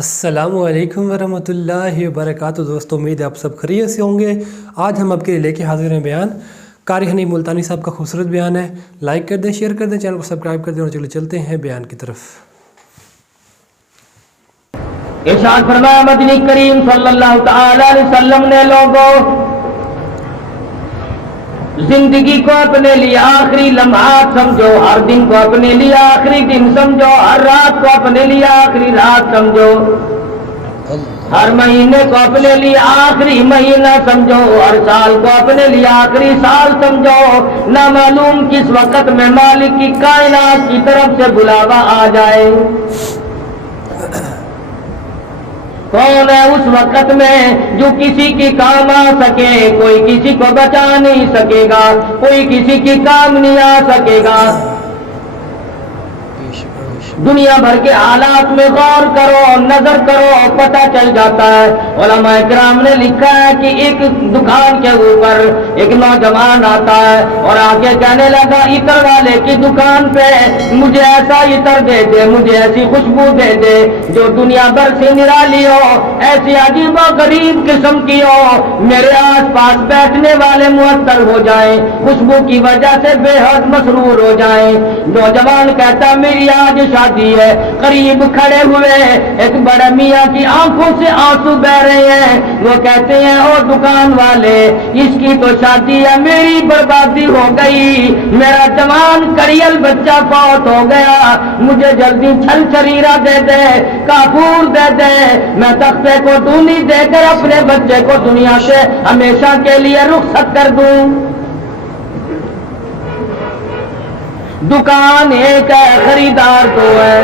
السلام علیکم ورحمۃ اللہ وبرکاتہ۔ دوستو امید ہے آپ سب خیریت سے ہوں گے۔ آج ہم آپ کے لیے لے کے حاضر ہیں بیان قاری حنیف ملتانی صاحب کا خوبصورت بیان ہے۔ لائک کر دیں، شیئر کر دیں، چینل کو سبسکرائب کر دیں اور چلتے ہیں بیان کی طرف۔ ارشاد فرمایا مدنی کریم صلی اللہ تعالی علیہ وسلم نے لوگوں زندگی کو اپنے لیے آخری لمحات سمجھو، ہر دن کو اپنے لیے آخری دن سمجھو، ہر رات کو اپنے لیے آخری رات سمجھو، ہر مہینے کو اپنے لیے آخری مہینہ سمجھو، ہر سال کو اپنے لیے آخری سال سمجھو۔ نہ معلوم کس وقت میں مالک کی کائنات کی طرف سے بلاوا آ جائے۔ کون ہے اس وقت میں جو کسی کی کام آ سکے؟ کوئی کسی کو بچا نہیں سکے گا، کوئی کسی کی کام نہیں آ سکے گا۔ دنیا بھر کے حالات میں غور کرو، نظر کرو، پتہ چل جاتا ہے۔ علماء کرام نے لکھا ہے کہ ایک دکان کے اوپر ایک نوجوان آتا ہے اور آگے کہنے لگا عطر والے کی دکان پہ مجھے ایسا عطر دے دے، مجھے ایسی خوشبو دے دے جو دنیا بھر سے نرالی ہو، ایسی عجیب و غریب قسم کی ہو، میرے آس پاس بیٹھنے والے معطر ہو جائیں، خوشبو کی وجہ سے بے حد مسرور ہو جائیں۔ نوجوان کہتا میری آج شادی ہے۔ قریب کھڑے ہوئے ایک بڑے میاں کی آنکھوں سے آنسو بہ رہے ہیں۔ وہ کہتے ہیں او دکان والے، اس کی تو شادی ہے، میری بربادی ہو گئی، میرا جوان کڑیل بچہ فوت ہو گیا، مجھے جلدی چھل چریرا دے دے، کافور دے دے، میں تختے کو ڈونی دے کر اپنے بچے کو دنیا سے ہمیشہ کے لیے رخصت کر دوں۔ دکان ایک ہے، خریدار دو ہے،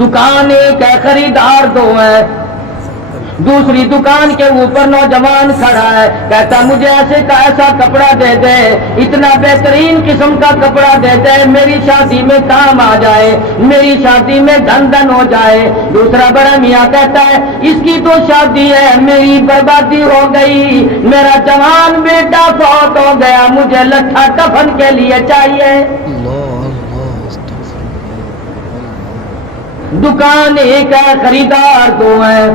دکان ایک ہے، خریدار دو ہے۔ دوسری دکان کے اوپر نوجوان کھڑا ہے، کہتا مجھے ایسے کا ایسا کپڑا دے دے، اتنا بہترین قسم کا کپڑا دے دے، میری شادی میں کام آ جائے، میری شادی میں دھن دھن ہو جائے۔ دوسرا بڑا میاں کہتا ہے اس کی تو شادی ہے، میری بربادی ہو گئی، میرا جوان بیٹا فوت ہو گیا، مجھے لٹھا کفن کے لیے چاہیے۔ دکان ایک ہے، خریدار دو ہیں۔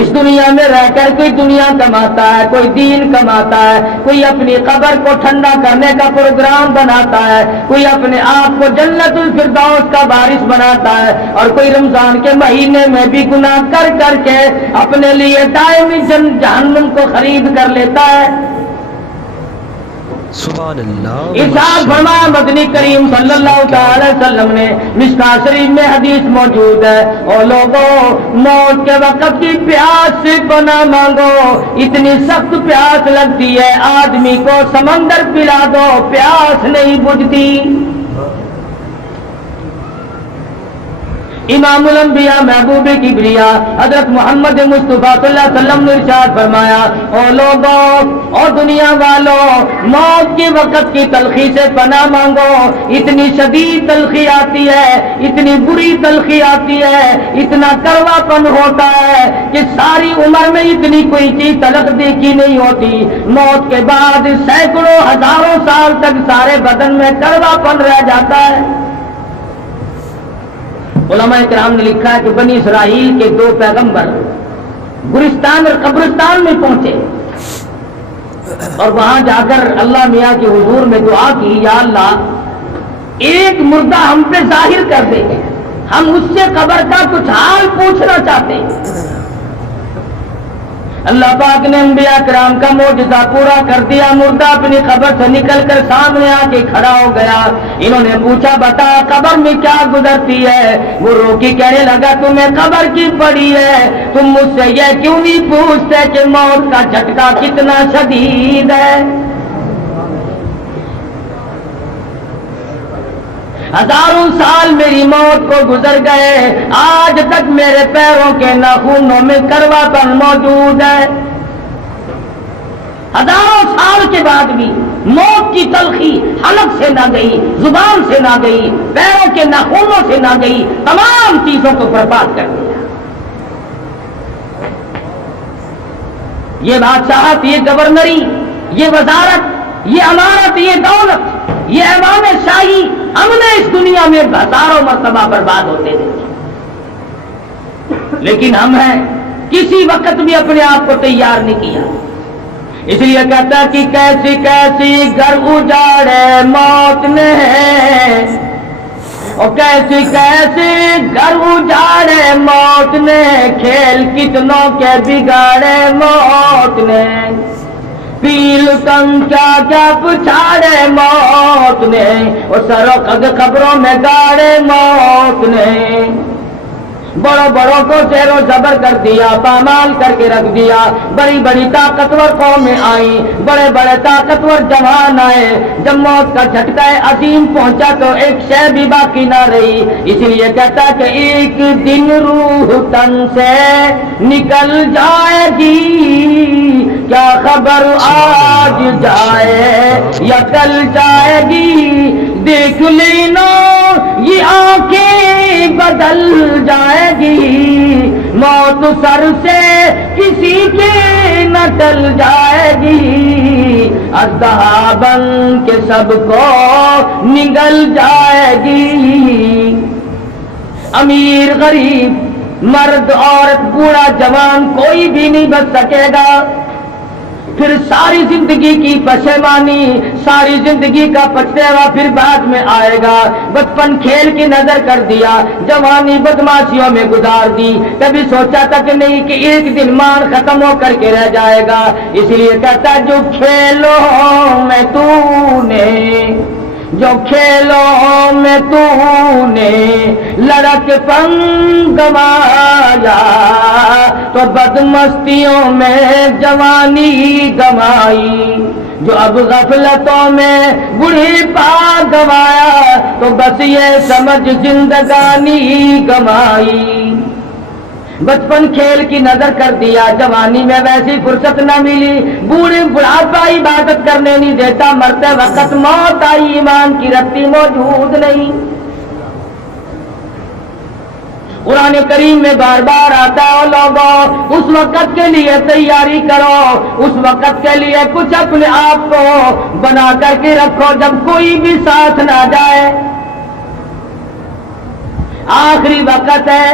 اس دنیا میں رہ کر کوئی دنیا کماتا ہے، کوئی دین کماتا ہے، کوئی اپنی قبر کو ٹھنڈا کرنے کا پروگرام بناتا ہے، کوئی اپنے آپ کو جنت الفردوس کا وارث بناتا ہے، اور کوئی رمضان کے مہینے میں بھی گناہ کر کر کے اپنے لیے دائمی جہنم کو خرید کر لیتا ہے۔ سبحان اللہ۔ ارشاد فرمایا مدنی کریم صلی اللہ تعالی وسلم نے، مشکوٰۃ شریف میں حدیث موجود ہے، اور لوگوں موت کے وقت کی پیاس سے پناہ مانگو، اتنی سخت پیاس لگتی ہے آدمی کو سمندر پلا دو پیاس نہیں بجھتی۔ امام الانبیاء محبوب کبریا حضرت محمد مصطفیٰ صلی اللہ علیہ وسلم نے ارشاد فرمایا او لوگوں اور دنیا والوں، موت کے وقت کی تلخی سے پناہ مانگو، اتنی شدید تلخی آتی ہے، اتنی بری تلخی آتی ہے، اتنا کڑوا پن ہوتا ہے کہ ساری عمر میں اتنی کوئی چیز تلخ دیکھی نہیں ہوتی۔ موت کے بعد سینکڑوں ہزاروں سال تک سارے بدن میں کڑوا پن رہ جاتا ہے۔ علماء کرام نے لکھا ہے کہ بنی اسرائیل کے دو پیغمبر گورستان اور قبرستان میں پہنچے اور وہاں جا کر اللہ میاں کے حضور میں دعا کی، یا اللہ ایک مردہ ہم پہ ظاہر کر دے، ہم اس سے قبر کا کچھ حال پوچھنا چاہتے ہیں۔ اللہ پاک نے انبیاء کرام کا معجزہ پورا کر دیا، مردہ اپنی قبر سے نکل کر سامنے آ کے کھڑا ہو گیا۔ انہوں نے پوچھا بتا قبر میں کیا گزرتی ہے؟ وہ رو کے کہنے لگا تمہیں قبر کی پڑی ہے، تم مجھ سے یہ کیوں نہیں پوچھتے کہ موت کا جھٹکا کتنا شدید ہے؟ ہزاروں سال میری موت کو گزر گئے، آج تک میرے پیروں کے ناخنوں میں کڑوا پن موجود ہے۔ ہزاروں سال کے بعد بھی موت کی تلخی حلق سے نہ گئی، زبان سے نہ گئی، پیروں کے ناخنوں سے نہ گئی، تمام چیزوں کو برباد کر دیا۔ یہ بادشاہت، یہ گورنری، یہ وزارت، یہ امارت، یہ دولت، یہ ایوان شاہی ہم نے اس دنیا میں ہزاروں مرتبہ برباد ہوتے دیکھے۔ لیکن ہم ہیں کسی وقت بھی اپنے آپ کو تیار نہیں کیا. اس لیے کہتا کہ کیسی کیسی گھر اجاڑے موت نے، اور کیسی کیسی گھر اجاڑے موت نے، کھیل کتنوں کے بگاڑے موت نے، پیل تن کیا کیا پچھاڑے موت نے، اور سر و قد قبروں میں گاڑے موت نے. بڑوں بڑوں کو زیر و زبر کر دیا، پامال کر کے رکھ دیا. بڑی بڑی طاقتور قومیں آئیں، بڑے بڑے طاقتور جوان آئے. جب موت کا جھٹکا عظیم پہنچا تو ایک شے بھی باقی نہ رہی. اس لیے کہتا کہ ایک دن روح تن سے نکل جائے گی، کیا خبر آج جائے یا کل جائے گی. دیکھ لینا یہ آنکھیں بدل جائے گی، موت سر سے کسی کے نہ ٹل جائے گی. اژدہا بن کے سب کو نگل جائے گی. امیر غریب، مرد عورت، بوڑھا جوان، کوئی بھی نہیں بچ سکے گا. پھر ساری زندگی کی پشیمانی، ساری زندگی کا پچھتاوا پھر بعد میں آئے گا. بچپن کھیل کی نظر کر دیا، جوانی بدماشیوں میں گزار دی، کبھی سوچا تک نہیں کہ ایک دن مان ختم ہو کر کے رہ جائے گا. اس لیے کہتا جو کھیلوں میں تو نے، جو کھیلوں میں تو نے لڑک پن گوایا، تو بدمستیوں میں جوانی گوائی. جو اب غفلتوں میں بڑھاپا گوایا، تو بس یہ سمجھ زندگانی گوائی. بچپن کھیل کی نظر کر دیا، جوانی میں ویسی فرصت نہ ملی، بوڑھے بڑھاپا عبادت کرنے نہیں دیتا، مرتے وقت موت آئی، ایمان کی رتی موجود نہیں. قرآن کریم میں بار بار آتا ہے لوگوں اس وقت کے لیے تیاری کرو، اس وقت کے لیے کچھ اپنے آپ کو بنا کر کے رکھو جب کوئی بھی ساتھ نہ جائے. آخری وقت ہے،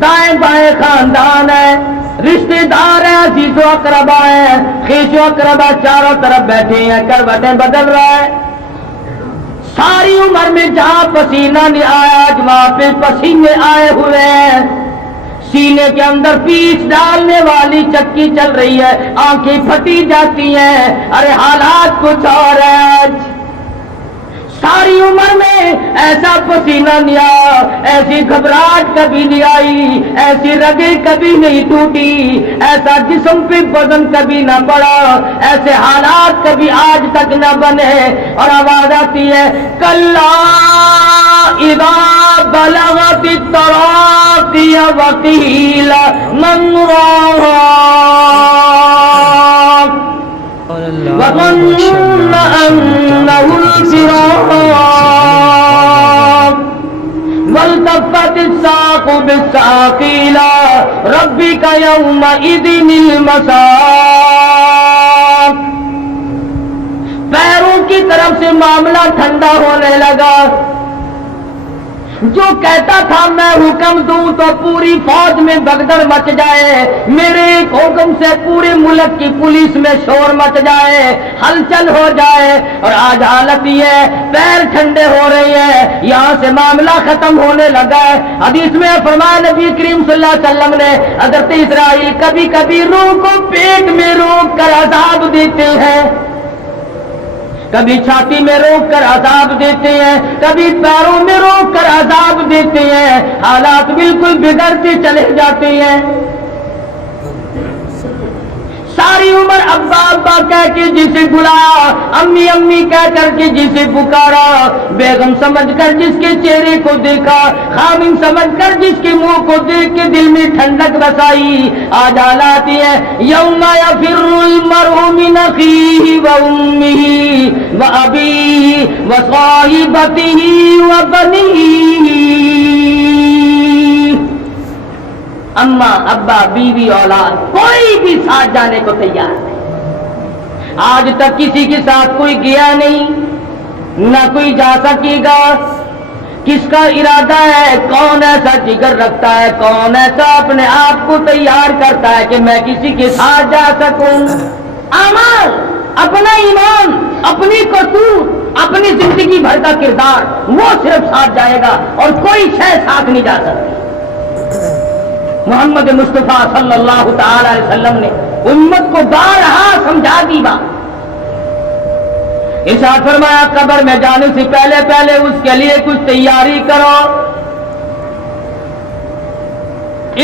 دائیں بائیں خاندان ہے، رشتے دار ہیں، عزیز و اقربا ہیں، خیش و اقربا چاروں طرف بیٹھے ہیں، کروٹیں بدل رہا ہے. ساری عمر میں جہاں پسینہ نہیں آیا آج وہاں پہ پسینے آئے ہوئے ہیں. سینے کے اندر پیس ڈالنے والی چکی چل رہی ہے، آنکھیں پھٹی جاتی ہیں. ارے حالات کچھ اور ہے. آج ساری عمر میں ایسا پسینہ نہیں آیا، ایسی گھبراہٹ کبھی نہیں آئی، ایسی رگیں کبھی نہیں ٹوٹی، ایسا جسم پہ وزن کبھی نہ پڑا، ایسے حالات کبھی آج تک نہ بنے. اور آواز آتی ہے کلا اذا بلغت التراقی وقیل من راق وظن أنه الفراق والتفت الساق بالساق إلى ربك يومئذ المساق. پیروں کی طرف سے معاملہ ٹھنڈا ہونے لگا. جو کہتا تھا میں حکم دوں تو پوری فوج میں بگدڑ مچ جائے، میرے ایک حکم سے پورے ملک کی پولیس میں شور مچ جائے، ہلچل ہو جائے. اور آج حالت یہ ہے، پیر ٹھنڈے ہو رہے ہیں، یہاں سے معاملہ ختم ہونے لگا ہے. حدیث میں فرمایا نبی کریم صلی اللہ علیہ وسلم نے حضرت اسرائیل کبھی کبھی روح کو پیٹ میں روک کر عذاب دیتے ہیں، کبھی چھاتی میں روک کر عذاب دیتے ہیں، کبھی پیروں میں روک کر عذاب دیتے ہیں. حالات بالکل بگڑتے چلے جاتے ہیں. ساری عمر ابا ابا کہہ کے جسے بلایا، امی امی کہہ کر کے جسے پکارا، بیگم سمجھ کر جس کے چہرے کو دیکھا، خامن سمجھ کر جس کے منہ کو دیکھ کے دل میں ٹھنڈک بسائی. آج حالات ہے یوم یفر المرء من اخیہ وامہ وابیہ وصاحبتہ وبنیہ. اماں ابا بیوی اولاد کوئی بھی ساتھ جانے کو تیار نہیں. آج تک کسی کے ساتھ کوئی گیا نہیں، نہ کوئی جا سکے گا. کس کا ارادہ ہے, کون ایسا جگر رکھتا ہے, کون ایسا اپنے آپ کو تیار کرتا ہے کہ میں کسی کے ساتھ جا سکوں. اعمال, اپنا ایمان, اپنی کرتوت, اپنی زندگی بھر کا کردار, وہ صرف ساتھ جائے گا اور کوئی شے ساتھ نہیں جا سکتی. محمد مصطفیٰ صلی اللہ تعالی علیہ وسلم نے امت کو بارہا سمجھا دی بات. ارشاد فرمایا قبر میں جانے سے پہلے پہلے اس کے لیے کچھ تیاری کرو.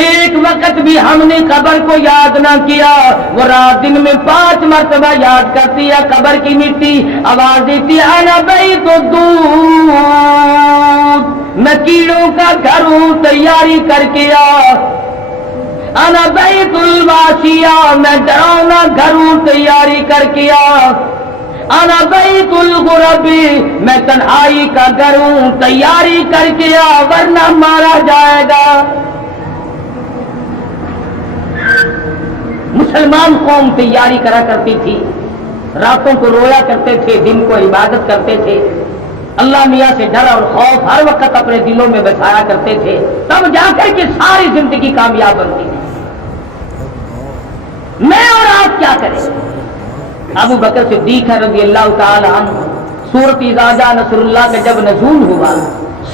ایک وقت بھی ہم نے قبر کو یاد نہ کیا, وہ رات دن میں 5 مرتبہ یاد کرتی ہے قبر کی مٹی, آواز دیتی ہے انا بیت الدود, میں کیڑوں کا گھر ہوں تیاری کر کے آ. انا بیت الواشیہ, میں ڈراؤنا گھر ہوں تیاری کر کے آ. انا بیت الغربی, میں تنہائی کا گھر ہوں تیاری کر کے آ ورنہ مارا جائے گا. مسلمان قوم تیاری کرا کرتی تھی, راتوں کو رویا کرتے تھے, دن کو عبادت کرتے تھے, اللہ میاں سے ڈر اور خوف ہر وقت اپنے دلوں میں بسایا کرتے تھے, تب جا کر کے ساری زندگی کامیاب بنتی تھی. میں اور آپ کیا کریں؟ ابو بکر صدیق رضی اللہ تعالی عنہ, سورۃ اذا جاء نصر اللہ کا جب نزول ہوا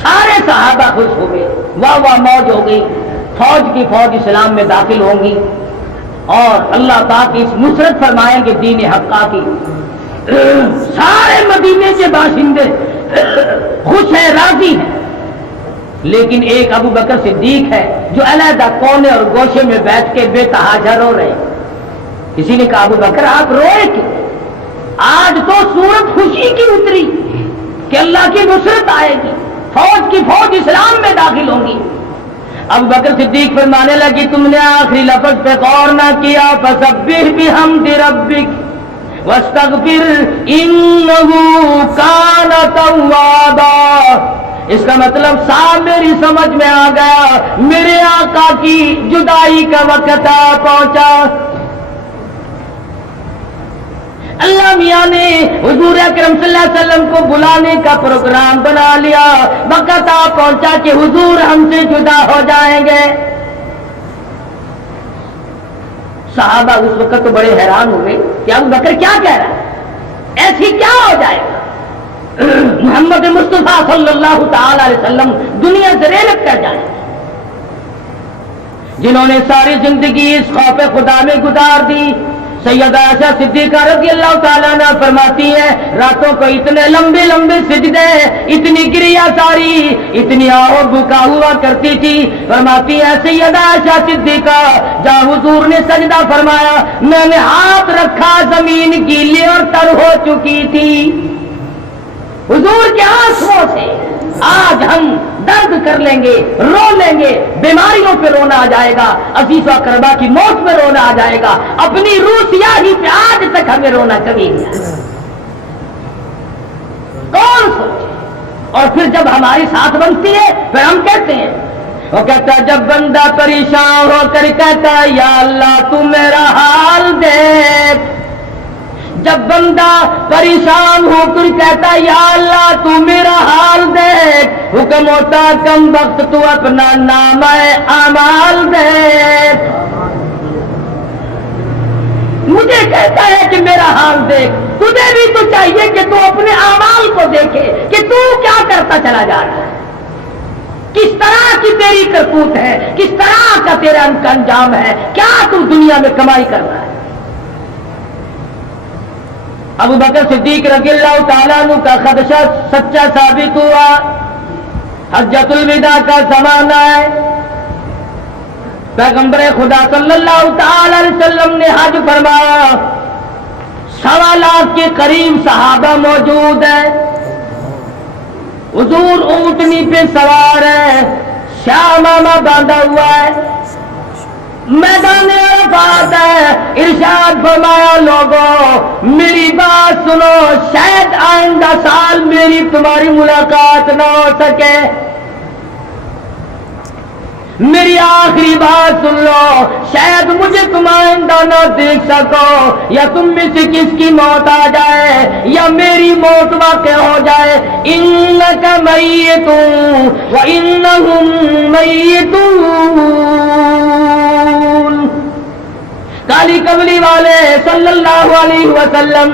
سارے صحابہ خوش ہو گئے, واہ واہ موج ہو گئی, فوج کی فوج اسلام میں داخل ہوں گی اور اللہ پاک اس نصرت فرمائیں گے دین حقہ کی. سارے مدینے کے باشندے خوش ہیں, راضی ہیں, لیکن ایک ابو بکر صدیق ہے جو علیحدہ کونے اور گوشے میں بیٹھ کے بے تحاجہ رو رہے ہیں. کسی نے کہا ابو بکر آپ روئے کیوں؟ آج تو سورت خوشی کی اتری کہ اللہ کی نصرت آئے گی, فوج کی فوج اسلام میں داخل ہوں گی. ابو بکر صدیق فرمانے لگی تم نے آخری لفظ پہ غور نہ کیا, فسبح بحمد ربک واستغفر انہ کان توابا. اس کا مطلب صاحب میری سمجھ میں آ گیا, میرے آقا کی جدائی کا وقت آ پہنچا. اللہ میاں نے حضور اکرم صلی اللہ علیہ وسلم کو بلانے کا پروگرام بنا لیا, وقت آ پہنچا کہ حضور ہم سے جدا ہو جائیں گے. صحابہ اس وقت تو بڑے حیران ہوئے کہ ابو بکر کیا کہہ رہا ہے, ایسی کیا ہو جائے گا؟ محمد مصطفیٰ صلی اللہ تعالی علیہ وسلم دنیا سے رحلت کر جائیں, جنہوں نے ساری زندگی اس خوف خدا میں گزار دی. سیدہ عائشہ صدیقہ رضی اللہ تعالیٰ عنہ فرماتی ہیں راتوں کو اتنے لمبے لمبے سجدے, اتنی گریا ساری, اتنی آہو بکا ہوا کرتی تھی. فرماتی ہے سیدہ عائشہ صدیقہ جہاں حضور نے سجدہ فرمایا میں نے ہاتھ رکھا زمین گیلی اور تر ہو چکی تھی. حضور کے آنسوؤں سے آج ہم درد کر لیں گے, رو لیں گے, بیماریوں پہ رونا آ جائے گا, عزیز و اقربا کی موت پہ رونا آ جائے گا, اپنی روح سیاہی پہ آج تک ہمیں رونا کبھی نہیں آیا. کون سوچے؟ اور پھر جب ہماری ساتھ بنتی ہے پھر ہم کہتے ہیں, وہ کہتا ہے جب بندہ پریشان ہو کر کہتا ہے یا اللہ تو میرا حال دیکھ, جب بندہ پریشان ہو کر کہتا یا اللہ تو میرا حال دیکھ, حکم ہوتا کم وقت تو اپنا نام اعمال دیکھ. مجھے کہتا ہے کہ میرا حال دیکھ, تجھے بھی تو چاہیے کہ تو اپنے اعمال کو دیکھے کہ تو کیا کرتا چلا جا رہا ہے, کس طرح کی تیری کرتوت ہے, کس طرح کا تیرا انجام ہے, کیا تو دنیا میں کمائی کر رہا ہے. ابو بکر صدیق رضی اللہ تعالیٰ عنہ کا خدشہ سچا ثابت ہوا. حجۃ الوداع کا زمانہ ہے, پیغمبر خدا صلی اللہ تعالی علیہ وسلم نے حج فرمایا, 1.25 لاکھ کے قریب صحابہ موجود ہیں. حضور اونٹنی پہ سوار ہے, شامامہ باندھا ہوا ہے, میدان عرفات ہے. ارشاد فرمایا لوگوں میری بات سنو, شاید آئندہ سال میری تمہاری ملاقات نہ ہو سکے. میری آخری بات سن لو، شاید مجھے تم آئندہ نہ دیکھ سکو، یا تم میں سے کس کی موت آ جائے یا میری موت واقع ہو جائے، انک میت وانہم میتون۔ کالی کملی والے صلی اللہ علیہ وسلم،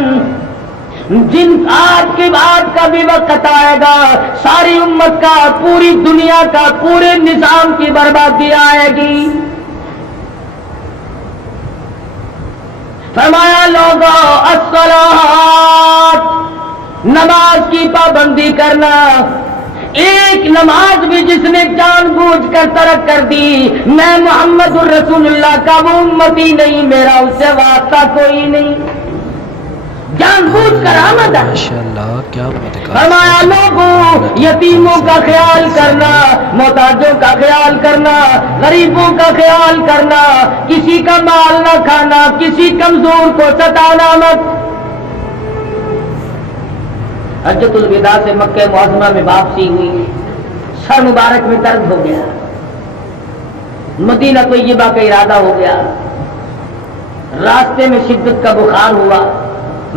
جن آج کے بعد کا بھی وقت آئے گا، ساری امت کا، پوری دنیا کا، پورے نظام کی بربادی آئے گی۔ فرمایا لوگوں الصلاۃ، نماز کی پابندی کرنا۔ ایک نماز بھی جس نے جان بوجھ کر ترک کر دی، میں محمد الرسول اللہ کا وہ امتی نہیں، میرا اس سے واسطہ کوئی نہیں۔ جان بوجھ کر آمد ہے۔ ماشاءاللہ کیا بات ہے۔ فرمایا لوگوں یتیموں کا خیال کرنا، محتاجوں کا خیال کرنا، غریبوں کا خیال کرنا، کسی کا مال نہ کھانا، کسی کمزور کو ستانا مت۔ حجۃ الوداع سے مکہ معظمہ میں واپسی ہوئی، سر مبارک میں درد ہو گیا، مدینہ طیبہ کا ارادہ ہو گیا، راستے میں شدت کا بخار ہوا۔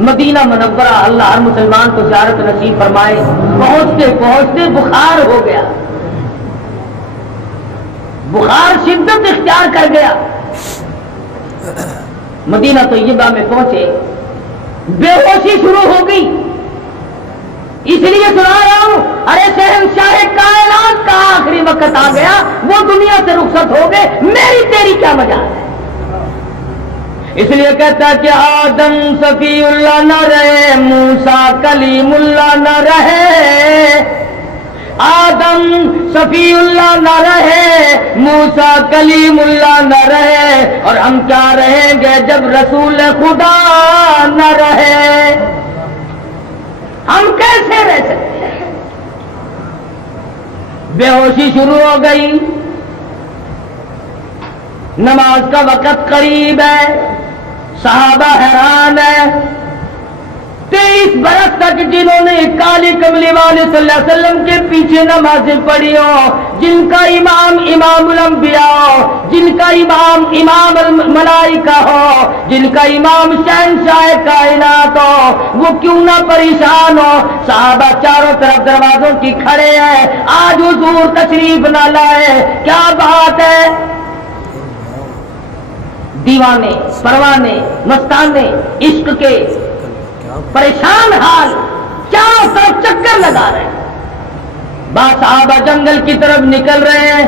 مدینہ منورہ، اللہ ہر مسلمان کو زیارت نصیب فرمائے، پہنچتے پہنچتے بخار ہو گیا، بخار شدت اختیار کر گیا۔ مدینہ طیبہ میں پہنچے، بے ہوشی شروع ہو گئی۔ اس لیے سنا رہا ہوں، ارے شہنشاہ کائنات کا آخری وقت آ گیا، وہ دنیا سے رخصت ہو گئے، میری تیری کیا مجال ہے؟ اس لیے کہتا ہے کہ آدم صفی اللہ نہ رہے، موسیٰ کلیم اللہ نہ رہے، آدم صفی اللہ نہ رہے، موسیٰ کلیم اللہ نہ رہے، اور ہم کیا رہیں گے جب رسول خدا نہ رہے؟ ہم کیسے رہ سکتے ہیں؟ بے ہوشی شروع ہو گئی، نماز کا وقت قریب ہے، صحابہ حیران ہے۔ 23 برس تک جنہوں نے کالی کملی والے صلی اللہ علیہ وسلم کے پیچھے نمازیں پڑھی ہو، جن کا امام امام الانبیاء ہو، جن کا امام امام الملائکہ ہو، جن کا امام شہنشاہ کائنات ہو، وہ کیوں نہ پریشان ہو؟ صحابہ چاروں طرف دروازوں کی کھڑے ہیں، آج حضور تشریف نہ لائے، کیا بات ہے؟ دیوانے، پروانے، مستانے، عشق کے پریشان حال چاروں طرف چکر لگا رہے ہیں۔ بعض صحابہ جنگل کی طرف نکل رہے ہیں۔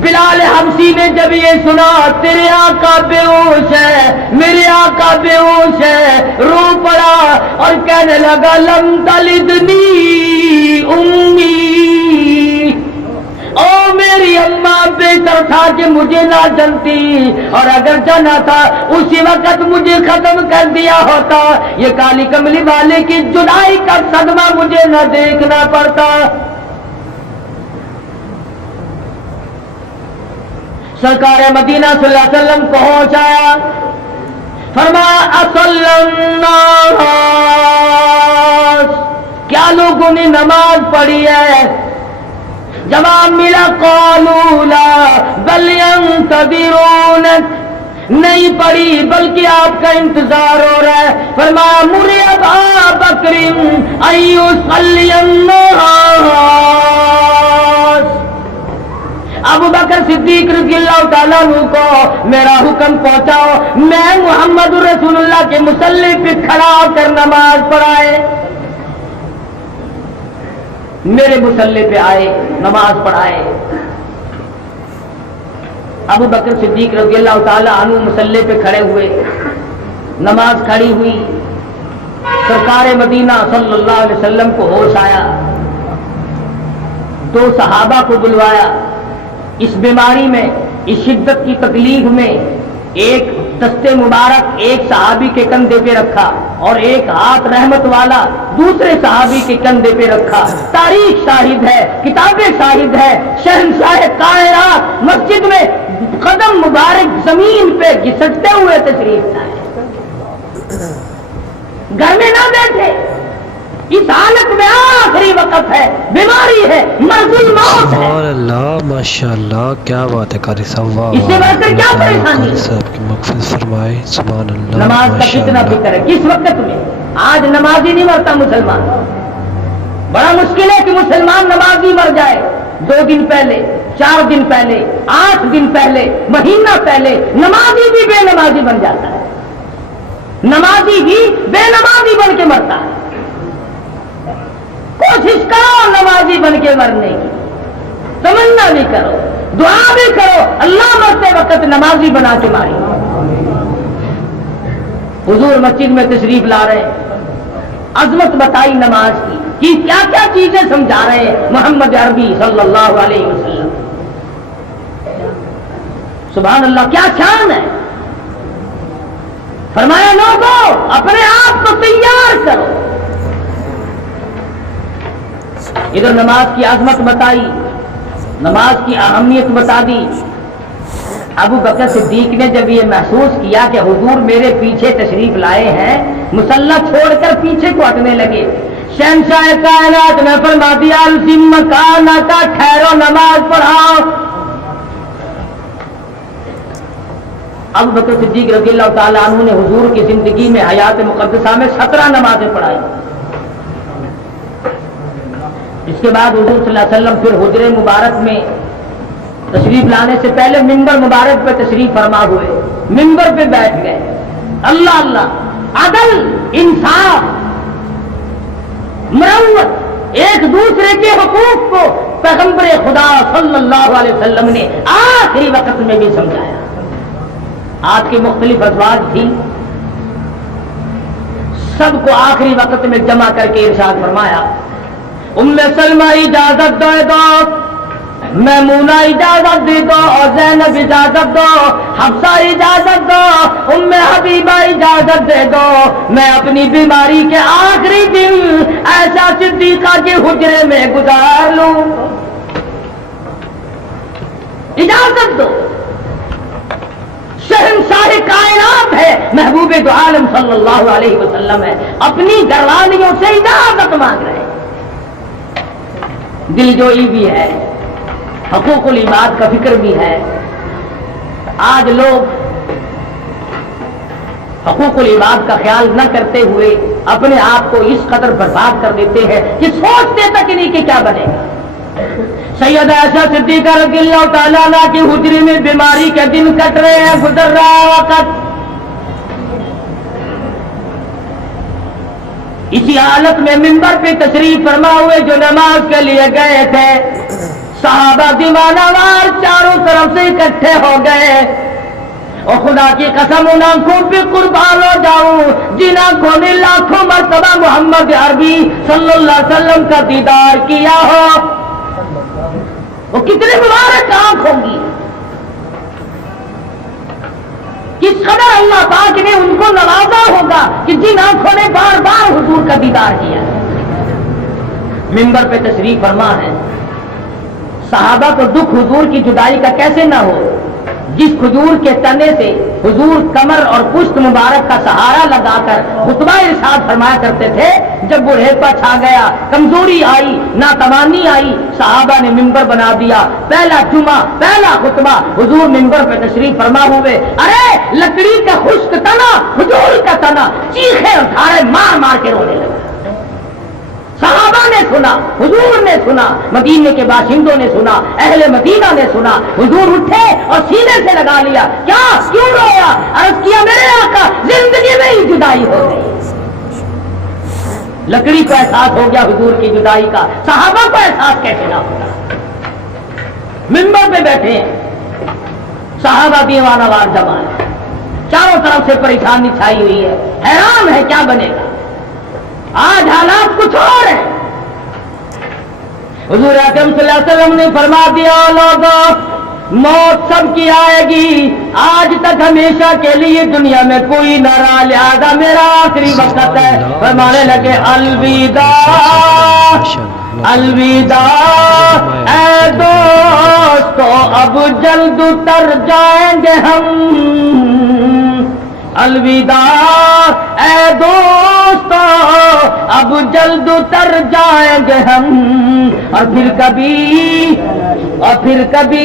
بلال حبشی نے جب یہ سنا، تیرے آقا بے ہوش ہے، میرے آقا بے ہوش ہے، رو پڑا اور کہنے لگا لم تلدنی امی، او میری اماں بہتر تھا کہ مجھے نہ جنتی، اور اگر جنا تھا اسی وقت مجھے ختم کر دیا ہوتا، یہ کالی کملی والے کی جدائی کا صدمہ مجھے نہ دیکھنا پڑتا۔ سرکار مدینہ صلی اللہ علیہ وسلم پہنچایا، فرمایا اصل الناس، کیا لوگوں نے نماز پڑھی ہے؟ جواب ملا قالوا لا بل ينتظرونك، نہیں پڑھی بلکہ آپ کا انتظار ہو رہا ہے۔ فرمایا مر ابا بکر ان يصلي الناس، ابو بکر صدیق رضی اللہ تعالیٰ عنہ کو میرا حکم پہنچاؤ، میں محمد رسول اللہ کے مصلی پہ کھڑا ہو کر نماز پڑھائے۔ میرے مصلی پہ آئے، نماز پڑھائے۔ ابو بکر صدیق رضی اللہ تعالیٰ عنہ مصلی پہ کھڑے ہوئے، نماز کھڑی ہوئی۔ سرکار مدینہ صلی اللہ علیہ وسلم کو ہوش آیا، دو صحابہ کو بلوایا۔ اس بیماری میں، اس شدت کی تکلیف میں، ایک دستے مبارک ایک صحابی کے کندھے پہ رکھا اور ایک ہاتھ رحمت والا دوسرے صحابی کے کندھے پہ رکھا۔ تاریخ شاہد ہے، کتابیں شاہد ہے، شہنشاہ کائنات مسجد میں قدم مبارک زمین پہ گھسٹتے ہوئے تشریف لائے، گھر میں نہ بیٹھے، اس حالت میں آخری وقت ہے، بیماری ہے، مرضی موت ہے، سبحان اللہ، ماشاء اللہ، کیا بات ہے قاری صاحب، واہ اس سے بڑھ کر کیا پریشانی؟ قاری صاحب کی مغفرت فرمائے، سبحان اللہ، نماز کا ماشاء کتنا اللہ۔ فکر ہے کس وقت میں؟ آج نمازی نہیں مرتا مسلمان، بڑا مشکل ہے کہ مسلمان نمازی مر جائے 2 دن پہلے، 4 دن پہلے، 8 دن پہلے، مہینہ پہلے نمازی بھی بے نمازی بن جاتا ہے، نمازی بھی بے نمازی بن کے مرتا ہے۔ کوشش کرو نمازی بن کے مرنے کی، تمنا بھی کرو، دعا بھی کرو، اللہ مرتے وقت نمازی بنا کے ماری۔ حضور مسجد میں تشریف لا رہے ہیں، عظمت بتائی نماز کی کہ کیا کیا چیزیں سمجھا رہے ہیں محمد عربی صلی اللہ علیہ وسلم۔ سبحان اللہ، کیا شان ہے۔ فرمایا لوگوں اپنے آپ کو تیار کرو۔ ادھر نماز کی عظمت بتائی، نماز کی اہمیت بتا دی۔ ابو بکر صدیق نے جب یہ محسوس کیا کہ حضور میرے پیچھے تشریف لائے ہیں، مصلی چھوڑ کر پیچھے کو ہٹنے لگے۔ شہنشاہ کائنات نے فرما دیا الزم مکانک، ٹھہرو نماز پڑھاؤ۔ ابو بکر صدیق رضی اللہ تعالیٰ عنہ نے حضور کی زندگی میں حیات مقدسہ میں 17 نمازیں پڑھائی۔ اس کے بعد حضور صلی اللہ علیہ وسلم پھر حجرے مبارک میں تشریف لانے سے پہلے ممبر مبارک پہ تشریف فرما ہوئے، ممبر پہ بیٹھ گئے۔ اللہ اللہ، عدل، انصاف، مروت، ایک دوسرے کے حقوق کو پیغمبر خدا صلی اللہ علیہ وسلم نے آخری وقت میں بھی سمجھایا۔ آج کے مختلف ازواج تھی، سب کو آخری وقت میں جمع کر کے ارشاد فرمایا ام سلمہ اجازت دو، میمونہ اجازت دے دو، اور زینب اجازت دو، حفصہ اجازت دو، ام حبیبہ اجازت دے دو، میں اپنی بیماری کے آخری دن ایسا صدیقہ کے حجرے میں گزار لوں، اجازت دو۔ شہنشاہ کائنات ہے، محبوب دو عالم صلی اللہ علیہ وسلم ہے، اپنی گھروالیوں سے اجازت مانگ رہے ہیں۔ دل جوئی بھی ہے، حقوق العباد کا فکر بھی ہے۔ آج لوگ حقوق العباد کا خیال نہ کرتے ہوئے اپنے آپ کو اس قدر برباد کر دیتے ہیں کہ سوچتے تک نہیں کہ کیا بنے گا۔ سیدہ عائشہ صدیقہ رضی اللہ تعالیٰ عنہ کی حجرے میں بیماری کے دن کٹ رہے ہیں، گزر رہا ہے وقت۔ اسی حالت میں منبر پہ تشریف فرما ہوئے جو نماز کے لیے گئے تھے، صحابہ دیوانہ وار چاروں طرف سے اکٹھے ہو گئے۔ اور خدا کی قسم ان آنکھوں پہ قربان ہو جاؤں جن آنکھوں نے لاکھوں مرتبہ محمد عربی صلی اللہ علیہ وسلم کا دیدار کیا ہو، وہ کتنے مبارک آنکھ ہوں گی۔ کس قدر اللہ پاک نے ان کو نوازا ہوگا کہ جن آنکھوں نے بار بار حضور کا دیدار کیا۔ منبر پہ تشریف فرما ہے، صحابہ کو دکھ حضور کی جدائی کا کیسے نہ ہو، جس کھجور کے تنے سے حضور کمر اور پشت مبارک کا سہارا لگا کر خطبہ ارشاد فرمایا کرتے تھے، جب بڑھیپا چھا گیا، کمزوری آئی، ناتوانی آئی، صحابہ نے منبر بنا دیا۔ پہلا جمعہ، پہلا خطبہ حضور منبر پہ تشریف فرما ہوئے، ارے لکڑی کا خشک تنا، حضور کا تنا، چیخے اور دھارے مار مار کے رونے لگا۔ صحابہ نے سنا، حضور نے سنا، مدینے کے باشندوں نے سنا، اہل مدینہ نے سنا۔ حضور اٹھے اور سینے سے لگا لیا، کیا کیوں رویا؟ عرض کیا میرے آقا زندگی میں ہی جدائی ہو گئی۔ لکڑی کو احساس ہو گیا حضور کی جدائی کا، صحابہ کو احساس کیسے نہ ہوگا؟ منبر پہ بیٹھے ہیں، صحابہ دیوانہ وار جمع ہے، چاروں طرف سے پریشانی چھائی ہوئی ہے، حیران ہے کیا بنے گا۔ آج حالات کچھ اور ہیں۔ حضور اکرم صلی اللہ علیہ وسلم نے فرما دیا لوگوں موت سب کی آئے گی، آج تک ہمیشہ کے لیے دنیا میں کوئی نہ رہا، لہذا میرا آخری وقت ہے۔ فرمانے لگے الوداع الوداع اے دوستو اب جلد اتر جائیں گے ہم، الوداع اے دوستو اب جلد اتر جائیں گے ہم، اور پھر کبھی